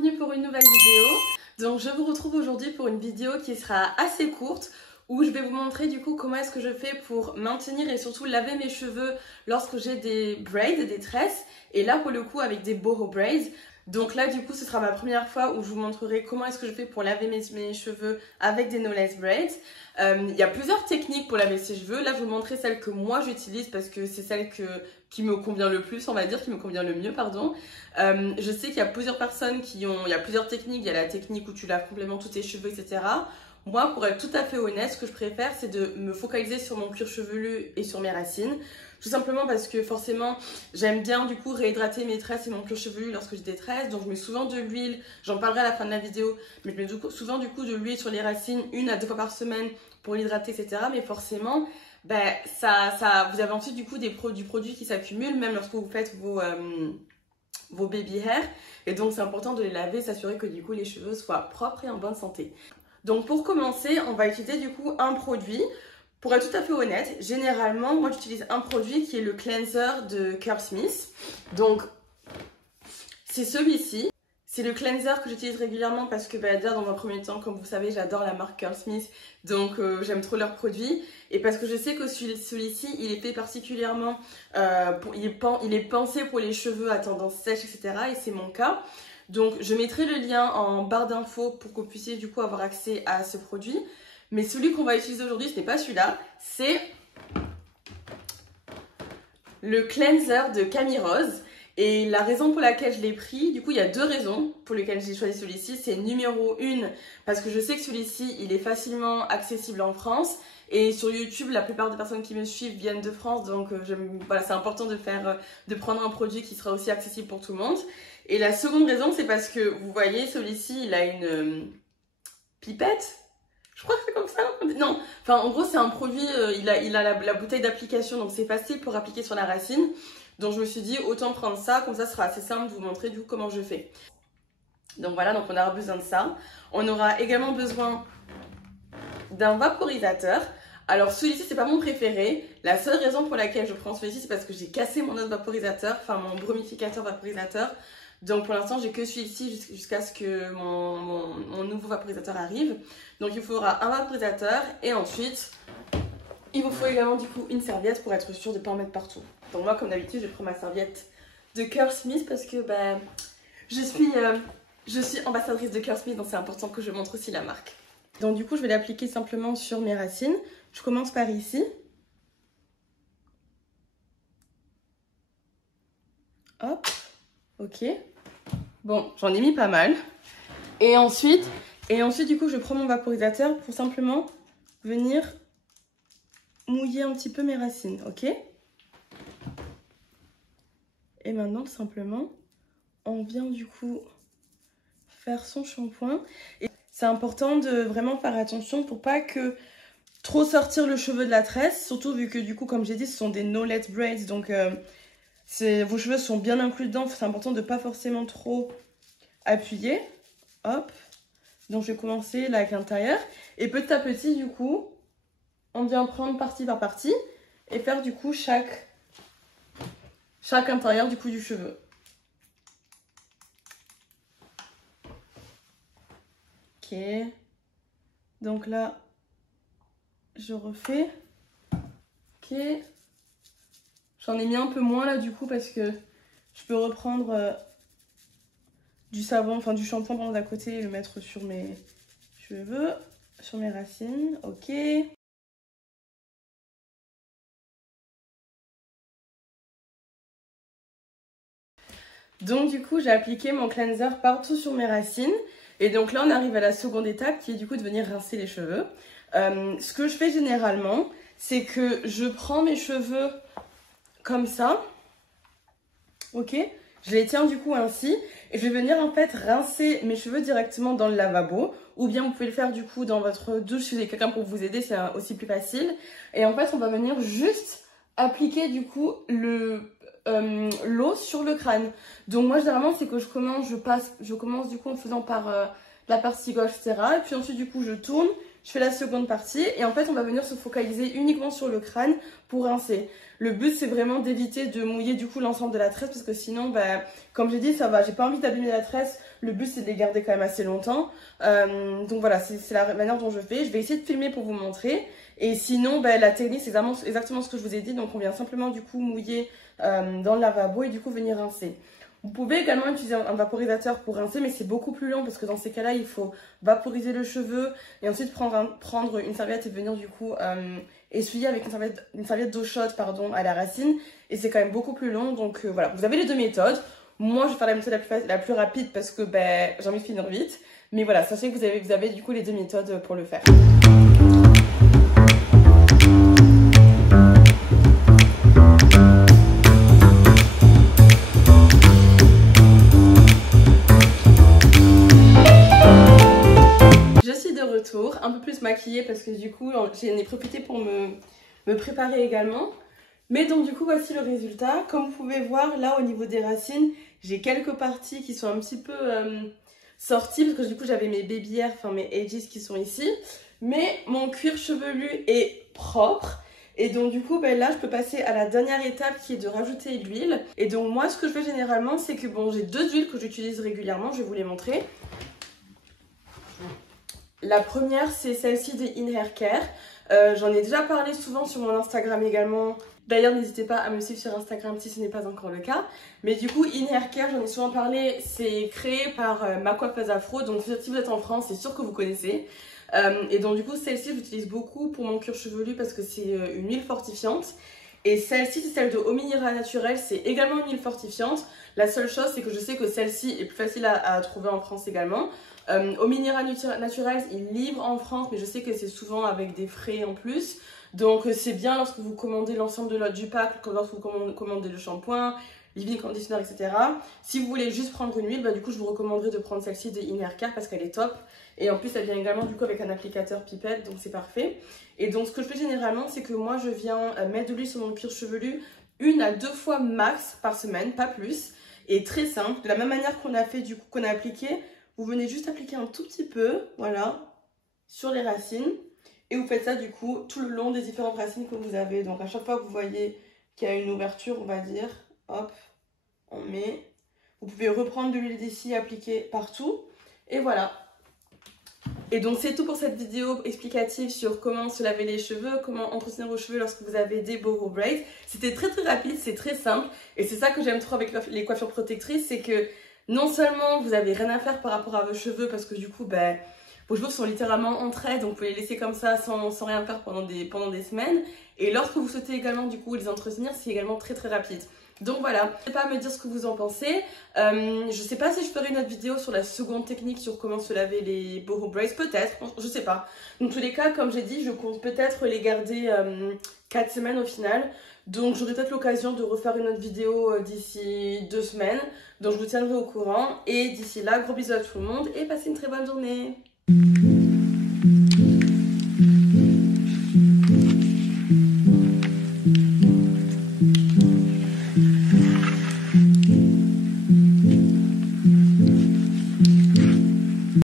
bienvenue pour une nouvelle vidéo. Donc je vous retrouve aujourd'hui pour une vidéo qui sera assez courte où je vais vous montrer du coup comment est-ce que je fais pour maintenir et surtout laver mes cheveux lorsque j'ai des braids, des tresses, et là pour le coup avec des boho braids. Donc là du coup ce sera ma première fois où je vous montrerai comment est-ce que je fais pour laver mes cheveux avec des no-lace braids. Il y a plusieurs techniques pour laver ses cheveux. Là je vais vous montrer celle que moi j'utilise parce que c'est celle qui me convient le plus, on va dire, qui me convient le mieux, pardon. Je sais qu'il y a plusieurs personnes il y a plusieurs techniques. Il y a la technique où tu laves complètement tous tes cheveux, etc. Moi, pour être tout à fait honnête, ce que je préfère, c'est de me focaliser sur mon cuir chevelu et sur mes racines. Tout simplement parce que forcément, j'aime bien du coup réhydrater mes tresses et mon cuir chevelu lorsque j'ai des tresses. Donc je mets souvent de l'huile, j'en parlerai à la fin de la vidéo, mais je mets souvent du coup de l'huile sur les racines 1 à 2 fois par semaine pour l'hydrater, etc. Mais forcément, vous avez ensuite du coup du produit qui s'accumule, même lorsque vous faites vos baby hair. Et donc c'est important de les laver, s'assurer que du coup les cheveux soient propres et en bonne santé. Donc pour commencer, on va utiliser du coup un produit. Pour être tout à fait honnête, généralement, moi j'utilise un produit qui est le cleanser de Curlsmith. Donc c'est celui-ci. C'est le cleanser que j'utilise régulièrement parce que déjà dans un premier temps, comme vous savez, j'adore la marque Curlsmith. Donc j'aime trop leurs produits. Et parce que je sais que celui-ci, il est fait particulièrement, il est pensé pour les cheveux à tendance sèche, etc. Et c'est mon cas. Donc je mettrai le lien en barre d'infos pour que vous puissiez du coup avoir accès à ce produit. Mais celui qu'on va utiliser aujourd'hui, ce n'est pas celui-là, c'est le cleanser de Camille Rose. Et la raison pour laquelle je l'ai pris, du coup il y a deux raisons pour lesquelles j'ai choisi celui-ci. C'est numéro 1, parce que je sais que celui-ci, il est facilement accessible en France. Et sur YouTube, la plupart des personnes qui me suivent viennent de France, donc voilà, c'est important de prendre un produit qui sera aussi accessible pour tout le monde. Et la seconde raison, c'est parce que vous voyez, celui-ci, il a une pipette. Je crois que c'est comme ça. Non, enfin en gros c'est un produit, il a la bouteille d'application, donc c'est facile pour appliquer sur la racine. Donc je me suis dit autant prendre ça, comme ça ce sera assez simple de vous montrer du coup comment je fais. Donc voilà, donc on aura besoin de ça. On aura également besoin d'un vaporisateur. Alors celui-ci c'est pas mon préféré. La seule raison pour laquelle je prends celui-ci c'est parce que j'ai cassé mon autre vaporisateur, enfin mon brumificateur vaporisateur. Donc pour l'instant j'ai que celui-ci jusqu'à ce que mon nouveau vaporisateur arrive. Donc il faudra un vaporisateur et ensuite il vous faut également du coup une serviette pour être sûr de ne pas en mettre partout. Donc moi comme d'habitude je prends ma serviette de Curlsmith parce que je suis ambassadrice de Curlsmith, donc c'est important que je montre aussi la marque. Donc du coup je vais l'appliquer simplement sur mes racines. Je commence par ici. Hop, ok. Bon, j'en ai mis pas mal. Et ensuite, du coup, je prends mon vaporisateur pour simplement venir mouiller un petit peu mes racines, ok? Et maintenant, tout simplement, on vient du coup faire son shampoing. Et c'est important de vraiment faire attention pour pas que trop sortir le cheveu de la tresse, surtout vu que du coup, comme j'ai dit, ce sont des no-lace braids, donc vos cheveux sont bien inclus dedans. C'est important de ne pas forcément trop appuyer. Hop. Donc je vais commencer là avec l'intérieur. Et petit à petit, du coup, on vient prendre partie par partie et faire du coup chaque intérieur du coup du cheveu. Ok. Donc là, je refais. Ok. J'en ai mis un peu moins là du coup parce que je peux reprendre du savon, enfin du shampoing d'à côté et le mettre sur mes cheveux, sur mes racines. Ok. Donc du coup j'ai appliqué mon cleanser partout sur mes racines. Et donc là on arrive à la seconde étape qui est du coup de venir rincer les cheveux. Ce que je fais généralement, c'est que je prends mes cheveux comme ça. Ok, je les tiens du coup ainsi et je vais venir en fait rincer mes cheveux directement dans le lavabo, ou bien vous pouvez le faire du coup dans votre douche si vous avez quelqu'un pour vous aider, c'est aussi plus facile. Et en fait on va venir juste appliquer du coup l'eau sur le crâne. Donc moi généralement c'est que je commence du coup en faisant par la partie gauche, etc. Et puis ensuite du coup je tourne, je fais la seconde partie et en fait on va venir se focaliser uniquement sur le crâne pour rincer. Le but c'est vraiment d'éviter de mouiller du coup l'ensemble de la tresse parce que sinon, bah, comme j'ai dit, ça va, j'ai pas envie d'abîmer la tresse. Le but c'est de les garder quand même assez longtemps. Donc voilà, c'est la manière dont je fais. Je vais essayer de filmer pour vous montrer. Et sinon, bah, la technique c'est exactement ce que je vous ai dit. Donc on vient simplement du coup mouiller dans le lavabo et du coup venir rincer. Vous pouvez également utiliser un vaporisateur pour rincer, mais c'est beaucoup plus lent parce que dans ces cas-là, il faut vaporiser le cheveu et ensuite prendre une serviette et venir du coup essuyer avec une serviette d'eau chaude pardon, à la racine. Et c'est quand même beaucoup plus long. Donc voilà, vous avez les deux méthodes. Moi, je vais faire la méthode la plus rapide parce que ben, j'ai envie de finir vite. Mais voilà, sachez que vous avez du coup les deux méthodes pour le faire. Un peu plus maquillée parce que du coup j'en ai profité pour me préparer également. Mais donc du coup voici le résultat. Comme vous pouvez voir là au niveau des racines, j'ai quelques parties qui sont un petit peu sorties parce que du coup j'avais mes baby hairs, enfin mes edges qui sont ici. Mais mon cuir chevelu est propre. Et donc du coup ben, là je peux passer à la dernière étape qui est de rajouter l'huile. Et donc moi ce que je fais généralement c'est que bon j'ai deux huiles que j'utilise régulièrement, je vais vous les montrer. La première, c'est celle-ci de In Hair Care. J'en ai déjà parlé souvent sur mon Instagram également. D'ailleurs, n'hésitez pas à me suivre sur Instagram si ce n'est pas encore le cas. Mais du coup, In Hair Care, j'en ai souvent parlé. C'est créé par Ma Coiffeuse Afro. Donc, si vous êtes en France, c'est sûr que vous connaissez. Et donc, du coup, celle-ci, j'utilise beaucoup pour mon cuir chevelu parce que c'est une huile fortifiante. Et celle-ci, c'est celle de Ominira Naturel. C'est également une huile fortifiante. La seule chose, c'est que je sais que celle-ci est plus facile à trouver en France également. Ominira Naturel, il livre en France, mais je sais que c'est souvent avec des frais en plus. Donc c'est bien lorsque vous commandez l'ensemble du pack, lorsque vous commandez le shampoing, leave-in conditioner, etc. Si vous voulez juste prendre une huile, bah, du coup je vous recommanderais de prendre celle-ci de In Hair Care parce qu'elle est top. Et en plus elle vient également du coup avec un applicateur pipette, donc c'est parfait. Et donc ce que je fais généralement, c'est que moi je viens mettre de l'huile sur mon cuir chevelu 1 à 2 fois max par semaine, pas plus. Et très simple, de la même manière qu'on a fait du coup, qu'on a appliqué. Vous venez juste appliquer un tout petit peu, voilà, sur les racines. Et vous faites ça du coup tout le long des différentes racines que vous avez. Donc à chaque fois que vous voyez qu'il y a une ouverture, on va dire, hop, on met. Vous pouvez reprendre de l'huile d'ici, appliquer partout. Et voilà. Et donc c'est tout pour cette vidéo explicative sur comment se laver les cheveux, comment entretenir vos cheveux lorsque vous avez des boho braids. C'était très rapide, c'est très simple. Et c'est ça que j'aime trop avec les coiffures protectrices, c'est que non seulement vous avez rien à faire par rapport à vos cheveux parce que du coup ben, vos cheveux sont littéralement en trait, donc vous pouvez les laisser comme ça sans rien faire pendant des semaines. Et lorsque vous souhaitez également du coup les entretenir, c'est également très rapide. Donc voilà, n'hésitez pas à me dire ce que vous en pensez. Je sais pas si je ferai une autre vidéo sur la seconde technique sur comment se laver les boho braids, peut-être, je sais pas. Dans tous les cas, comme j'ai dit, je compte peut-être les garder 4 semaines au final. Donc j'aurai peut-être l'occasion de refaire une autre vidéo d'ici 2 semaines. Donc je vous tiendrai au courant. Et d'ici là, gros bisous à tout le monde et passez une très bonne journée.